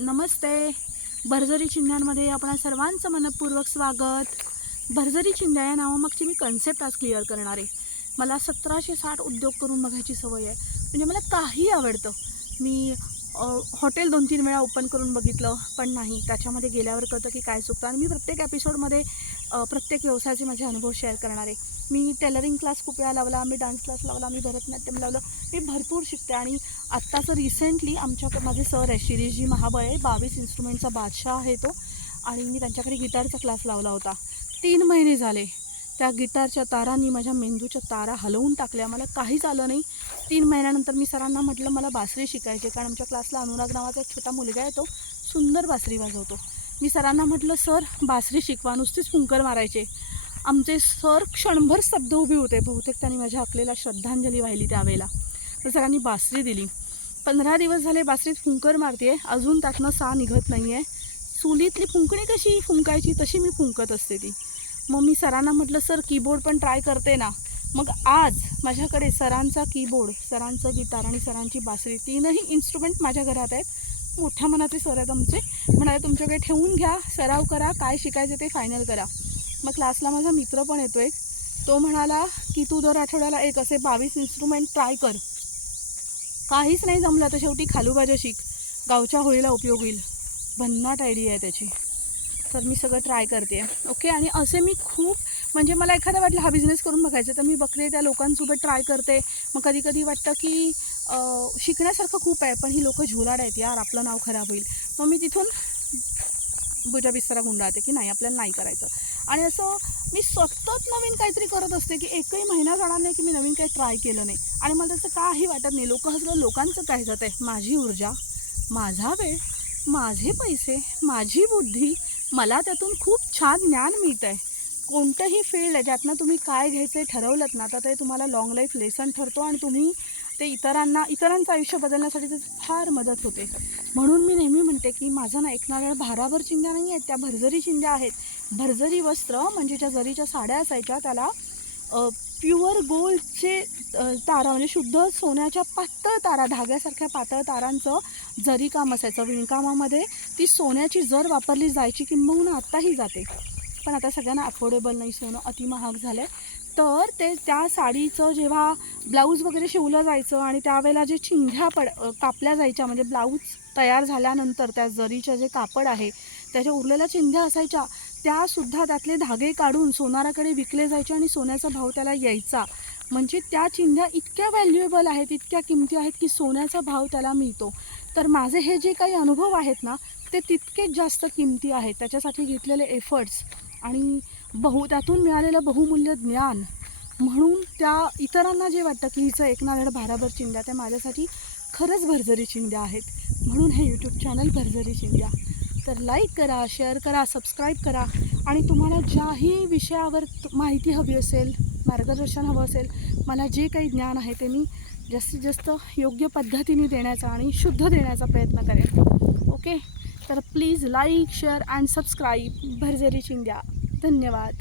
नमस्ते. भरजरी चिंध्यांमध्ये आपणा सर्वांचं मनपूर्वक स्वागत. भरजरी चिंध्या या नावामागची मी कन्सेप्ट आज क्लिअर करणार आहे. मला 1760 उद्योग करून बघायची सवय आहे. म्हणजे मला काही आवडतं. मी हॉटेल 2-3 वेळा ओपन करून बघितलं, पण नाही. त्याच्यामध्ये गेल्यावर कळतं की काय चुकतं. आणि मी प्रत्येक एपिसोडमध्ये प्रत्येक व्यवसायाचे माझे अनुभव शेअर करणार आहे. मी टेलरिंग क्लास खूप वेळा लावला, मी डान्स क्लास लावला, मी भरतनाट्यम लावलं. मी भरपूर शिकते. आणि आत्ताचं रिसेंटली माझे सर आहे शिरीषजी महाबळे, 22 इन्स्ट्रुमेंटचा बादशाह आहे तो. आणि मी त्यांच्याकडे गिटारचा क्लास लावला होता. 3 महिने झाले. त्या गिटारच्या तारांनी माझ्या मेंदूच्या तारा हलवून टाकल्या. मला काहीच आलं नाही. 3 महिन्यानंतर मी सरांना म्हटलं मला बासरी शिकायची, कारण आमच्या क्लासला अनुराग नावाचा एक छोटा मुलगा आहे, तो सुंदर बासरी वाजवतो. मी सरांना म्हटलं सर बासरी शिकवा, नुसतीच फुंकर मारायचे. आमचे सर क्षणभर स्तब्ध उभे होते. बहुतेक त्यांनी माझ्या अकलेला श्रद्धांजली वाहिली त्यावेळेला. तर सरांनी बासरी दिली. 15 दिवस झाले बासरीत फुंकर मारते, अजून त्यातनं सा निघत नाही आहे. चुलीतली फुंकणी कशी फुंकायची तशी मी फुंकत असते ती. मग मी सरांना म्हटलं सर कीबोर्ड पण ट्राय करते ना. मग आज माझ्याकडे सरांचा कीबोर्ड, सरांचं गिटार आणि सरांची बासरी, 3ही इन्स्ट्रुमेंट माझ्या घरात आहेत. मोठ्या मनाचे सर आहेत आमचे. म्हणाले तुमच्याकडे ठेवून घ्या, सराव करा, काय शिकायचं ते फायनल करा. मग क्लासला माझा मित्र पण येतो एक. तो म्हणाला की तू दर आठवड्याला एक असे 22 इन्स्ट्रुमेंट ट्राय कर. काहीच नाही जमलं तर शेवटी खालूबाजा शिक, गावच्या होळीला उपयोग होईल. भन्नाट आयडिया आहे त्याची. तर मी सगळं ट्राय करते आहे. ओके. आणि असे मी खूप, म्हणजे मला एखादा वाटलं हा बिझनेस करून बघायचा, तर मी बघते त्या लोकांसोबत ट्राय करते. मग कधी कधी वाटतं की शिकण्यासारखं खूप आहे, पण ही लोकं झुलाड आहेत यार, आपलं नाव खराब होईल. मग मी तिथून बुजा बिस्तारा गुंडाळते की नाही, आपल्याला नाही करायचं. आणि असं मी सतत नवीन काहीतरी करत असते की एकही महिना जाणार नाही की मी नवीन काही ट्राय केलं नाही. आणि मला त्याचं काही वाटत नाही. लोक हसलं, लोकांचं काय जात आहे. माझी ऊर्जा, माझा वेळ, माझे पैसे, माझी बुद्धी, मला त्यातून खूप छान ज्ञान मिळतं आहे. कोणतंही फील्ड आहे ज्यातनं तुम्ही काय घ्यायचं ठरवलं ना, तर ते तुम्हाला लाँग लाईफ लेसन ठरतो. आणि तुम्ही ते इतरांचं आयुष्य बदलण्यासाठी त्याची फार मदत होते. म्हणून मी नेहमी म्हणते की माझा ना एक नारळ भाराभर चिंध्या नाही आहेत, त्या भरजरी चिंध्या आहेत. भरजरी वस्त्र म्हणजे ज्या जरीच्या साड्या असायच्या त्याला प्युअर गोल्डचे तारा, म्हणजे शुद्ध सोन्याच्या पातळ तारा, धाग्यासारख्या पातळ तारांचं जरी काम असायचं. विणकामामध्ये ती सोन्याची जर वापरली जायची, किंबहुना आत्ताही जाते. पण आता सगळ्यांना अफोर्डेबल नाही, सोनं अति महाग झालं आहे. तर ते त्या साडीचं जेव्हा ब्लाऊज वगैरे शिवलं जायचं आणि त्यावेळेला जे चिंध्या कापल्या जायच्या, म्हणजे ब्लाऊज तयार झाल्यानंतर त्या जरीचं जे कापड आहे त्याच्या उरलेल्या चिंध्या असायच्या, त्यासुद्धा त्यातले धागे काढून सोनाराकडे विकले जायचे आणि सोन्याचा भाव त्याला यायचा. म्हणजे त्या चिंध्या इतक्या व्हॅल्युएबल आहेत, इतक्या किमती आहेत की सोन्याचा भाव त्याला मिळतो. तर माझे हे जे काही अनुभव आहेत ना, ते तितकेच जास्त किमती आहेत. त्याच्यासाठी घेतलेले एफर्ट्स आणि त्यातून मिळालेलं बहुमूल्य ज्ञान. म्हणून त्या इतरांना जे वाटतं की हिचं एक नारळ भाराभर चिंध्या, त्या माझ्यासाठी खरंच भरजरी चिंध्या आहेत. म्हणून हे यूट्यूब चॅनल भरजरी चिंध्या. तर लाईक करा, शेअर करा, सबस्क्राईब करा. आणि तुम्हाला ज्याही विषयावर माहिती हवी असेल, मार्गदर्शन हवं असेल, मला जे काही ज्ञान आहे ते मी जास्तीत जास्त योग्य पद्धतीने देण्याचा आणि शुद्ध देण्याचा प्रयत्न करेन. ओके. तर please like, share and subscribe भरजरी चिंध्या. धन्यवाद.